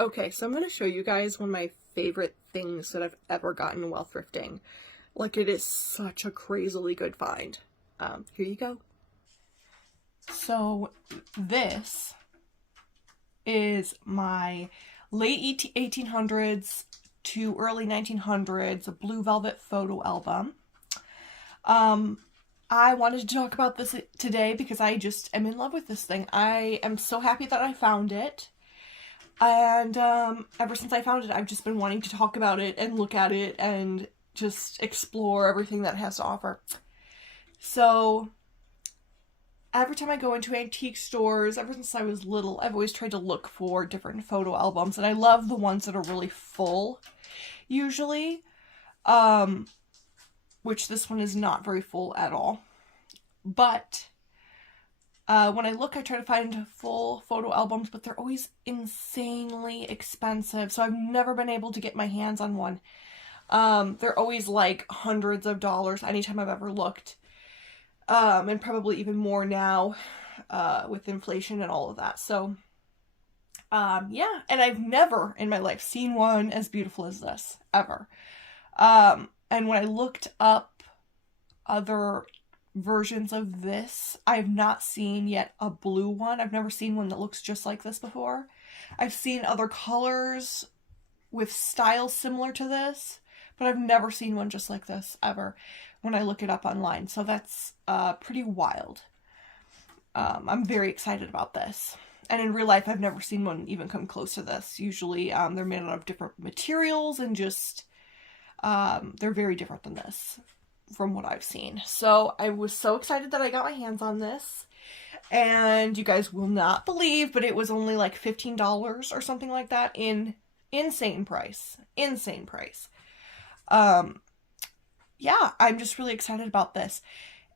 Okay, so I'm going to show you guys one of my favorite things that I've ever gotten while thrifting. Like, it is such a crazily good find. Here you go. So this is my late 1800s to early 1900s blue velvet photo album. I wanted to talk about this today because I just am in love with this thing. I am so happy that I found it. And ever since I found it, I've just been wanting to talk about it and look at it and just explore everything that it has to offer. So every time I go into antique stores, ever since I was little, I've always tried to look for different photo albums, and I love the ones that are really full, usually, which this one is not very full at all. But when I look, I try to find full photo albums, but they're always insanely expensive, so I've never been able to get my hands on one. They're always like hundreds of dollars anytime I've ever looked. And probably even more now, with inflation and all of that. So, yeah, and I've never in my life seen one as beautiful as this, ever. And when I looked up other versions of this, I've not seen yet a blue one. I've never seen one that looks just like this before. I've seen other colors with styles similar to this, but I've never seen one just like this, ever, when I look it up online. So that's pretty wild. I'm very excited about this. And in real life, I've never seen one even come close to this. Usually they're made out of different materials and just, they're very different than this from what I've seen. So I was so excited that I got my hands on this. And you guys will not believe, but it was only like $15 or something like that. Insane price. Insane price. Yeah, I'm just really excited about this.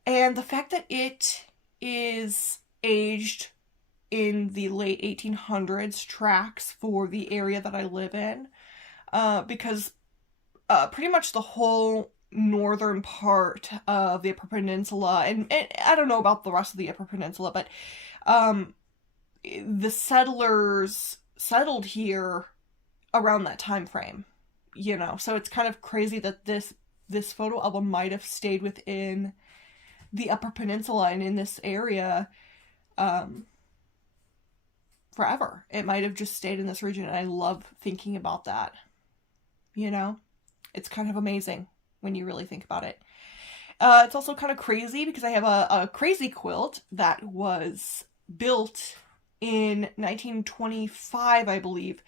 And the fact that it is aged in the late 1800s tracks for the area that I live in, because pretty much the whole northern part of the Upper Peninsula, and I don't know about the rest of the Upper Peninsula, but the settlers settled here around that time frame, so it's kind of crazy that this photo album might have stayed within the Upper Peninsula and in this area forever. It might have just stayed in this region, and I love thinking about that. It's kind of amazing when you really think about it. It's also kind of crazy because I have a crazy quilt that was built in 1925, I believe.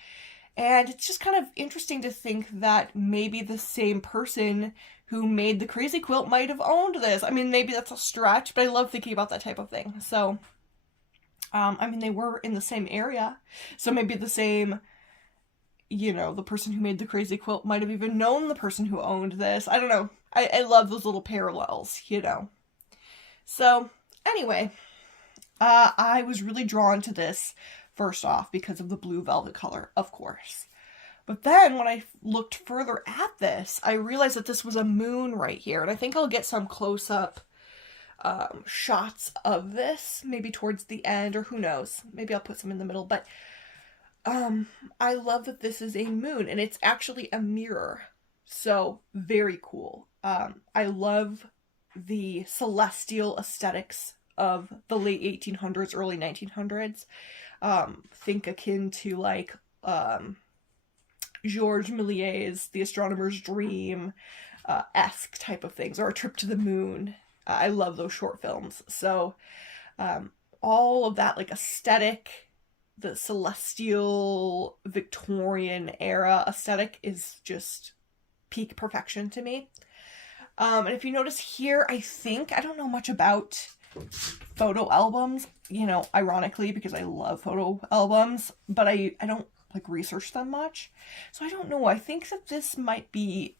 And it's just kind of interesting to think that maybe the same person who made the crazy quilt might have owned this. I mean, maybe that's a stretch, but I love thinking about that type of thing. So, they were in the same area. So maybe the same, the person who made the crazy quilt might have even known the person who owned this. I don't know. I love those little parallels, So, anyway, I was really drawn to this first off because of the blue velvet color, of course. But then when I looked further at this, I realized that this was a moon right here. And I think I'll get some close-up shots of this, maybe towards the end, or who knows. Maybe I'll put some in the middle. But I love that this is a moon, and it's actually a mirror. So, very cool. I love the celestial aesthetics of the late 1800s, early 1900s. Think akin to like Georges Méliès's The Astronomer's Dream esque type of things, or A Trip to the Moon. I love those short films. So all of that like aesthetic, the celestial Victorian era aesthetic is just peak perfection to me. And if you notice here, I don't know much about photo albums, ironically, because I love photo albums, but I don't like research them much. So I don't know. I think that this might be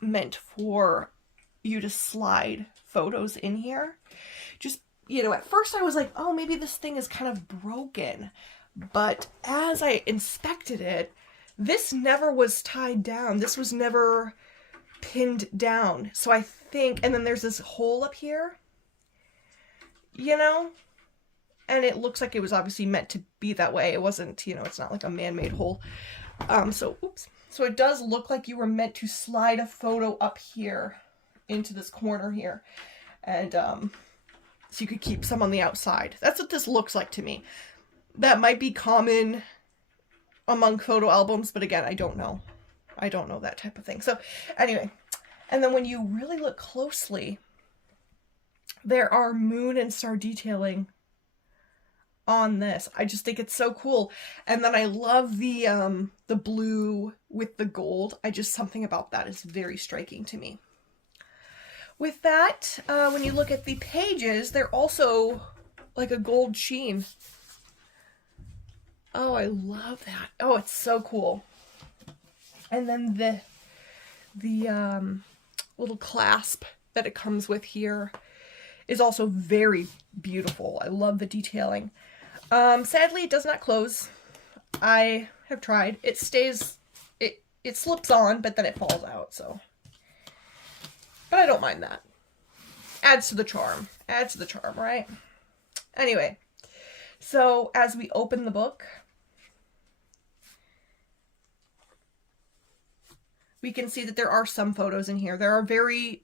meant for you to slide photos in here. Just, at first I was like, oh, maybe this thing is kind of broken. But as I inspected it, this never was tied down. This was never pinned down. So I think, and then there's this hole up here. And it looks like it was obviously meant to be that way. It wasn't, you know, it's not like a man-made hole. So it does look like you were meant to slide a photo up here into this corner here. And so you could keep some on the outside. That's what this looks like to me. That might be common among photo albums, but again, I don't know. I don't know that type of thing. So anyway, and then when you really look closely, there are moon and star detailing on this. I just think it's so cool. And then I love the blue with the gold. Something about that is very striking to me. With that, when you look at the pages, they're also like a gold sheen. Oh, I love that. Oh, it's so cool. And then the little clasp that it comes with here is also very beautiful. I love the detailing. Sadly, it does not close. I have tried. It stays, it slips on, but then it falls out, so. But I don't mind that. Adds to the charm. Adds to the charm, right? Anyway, so as we open the book, we can see that there are some photos in here. There are very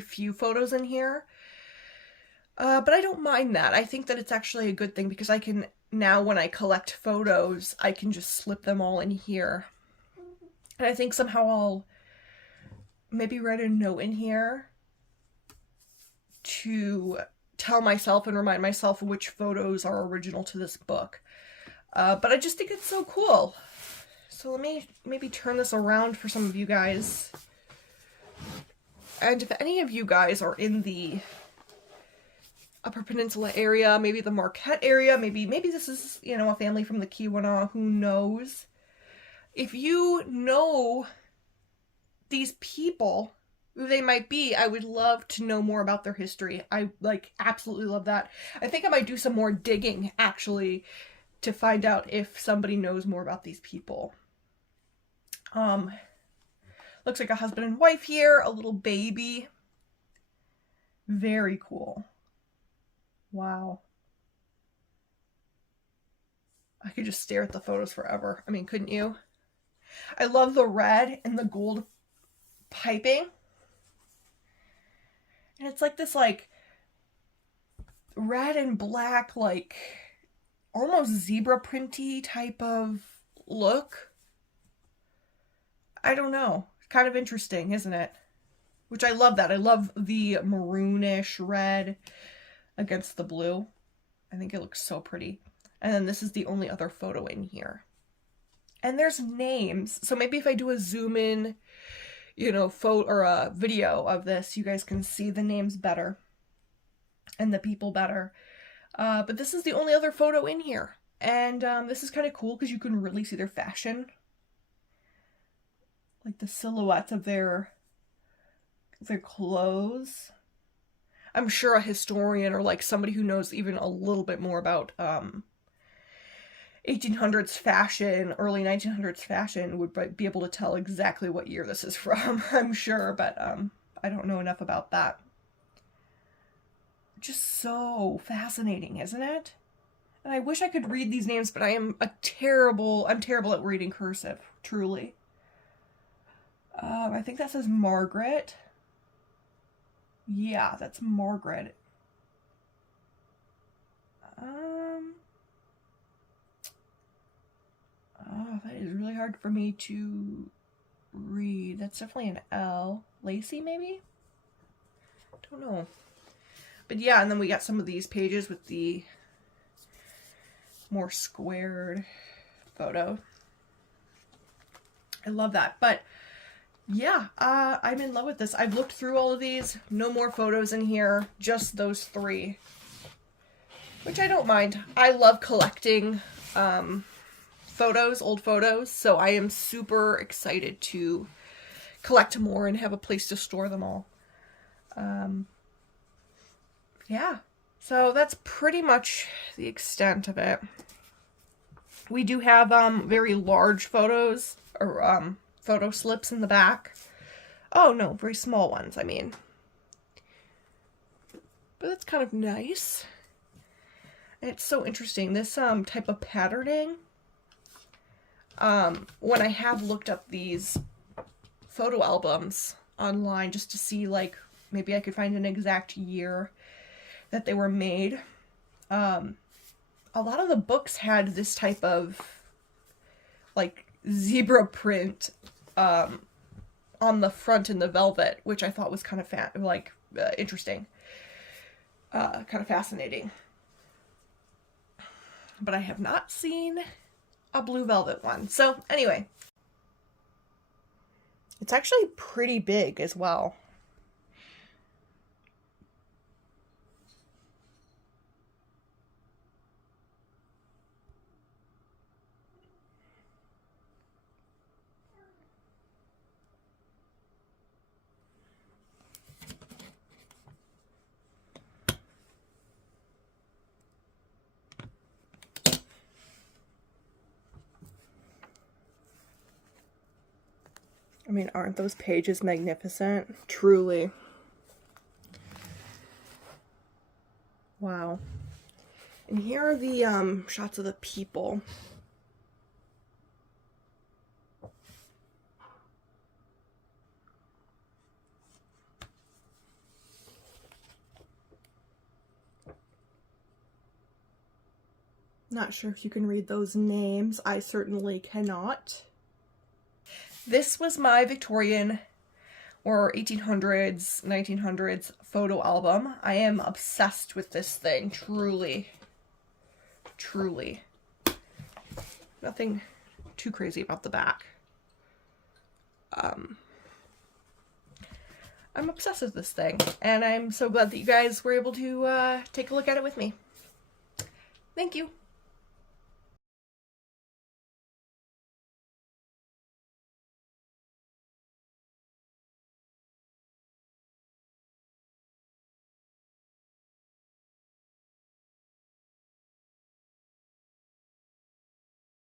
few photos in here. But I don't mind that. I think that it's actually a good thing because I can, now when I collect photos, I can just slip them all in here. And I think somehow I'll maybe write a note in here to tell myself and remind myself which photos are original to this book. But I just think it's so cool. So let me maybe turn this around for some of you guys. And if any of you guys are in the Upper Peninsula area, maybe the Marquette area, maybe this is, you know, a family from the Keweenaw, who knows? If you know these people, who they might be, I would love to know more about their history. I absolutely love that. I think I might do some more digging actually to find out if somebody knows more about these people. Looks like a husband and wife here, a little baby. Very cool. Wow. I could just stare at the photos forever. I mean, couldn't you? I love the red and the gold piping. And it's like this red and black, almost zebra printy type of look. I don't know. Kind of interesting, isn't it? Which I love that. I love the maroonish red against the blue. I think it looks so pretty. And then this is the only other photo in here. And there's names. So maybe if I do a zoom in, you know, photo or a video of this, you guys can see the names better and the people better. But this is the only other photo in here. And this is kind of cool because you can really see their fashion. Like the silhouettes of their clothes. I'm sure a historian or somebody who knows even a little bit more about 1800s fashion, early 1900s fashion would be able to tell exactly what year this is from, I'm sure, but I don't know enough about that. Just so fascinating, isn't it? And I wish I could read these names, but I'm terrible at reading cursive, truly. I think that says Margaret. Yeah, that's Margaret. Oh, that is really hard for me to read. That's definitely an L. Lacey, maybe? Don't know. But yeah, and then we got some of these pages with the more squared photo. I love that. But yeah, I'm in love with this. I've looked through all of these. No more photos in here. Just those 3. Which I don't mind. I love collecting photos, old photos. So I am super excited to collect more and have a place to store them all. Yeah. So that's pretty much the extent of it. We do have very large photos, or photo slips in the back. Oh no, very small ones, I mean. But that's kind of nice. It's so interesting. This type of patterning, when I have looked up these photo albums online just to see, like, maybe I could find an exact year that they were made, a lot of the books had this type of, like, zebra print on the front in the velvet, which I thought was kind of interesting, kind of fascinating. But I have not seen a blue velvet one. So anyway, it's actually pretty big as well. I mean, aren't those pages magnificent? Truly. Wow. And here are the shots of the people. Not sure if you can read those names. I certainly cannot. This was my Victorian or 1800s, 1900s photo album. I am obsessed with this thing, truly. Truly. Nothing too crazy about the back. I'm obsessed with this thing, and I'm so glad that you guys were able to take a look at it with me. Thank you.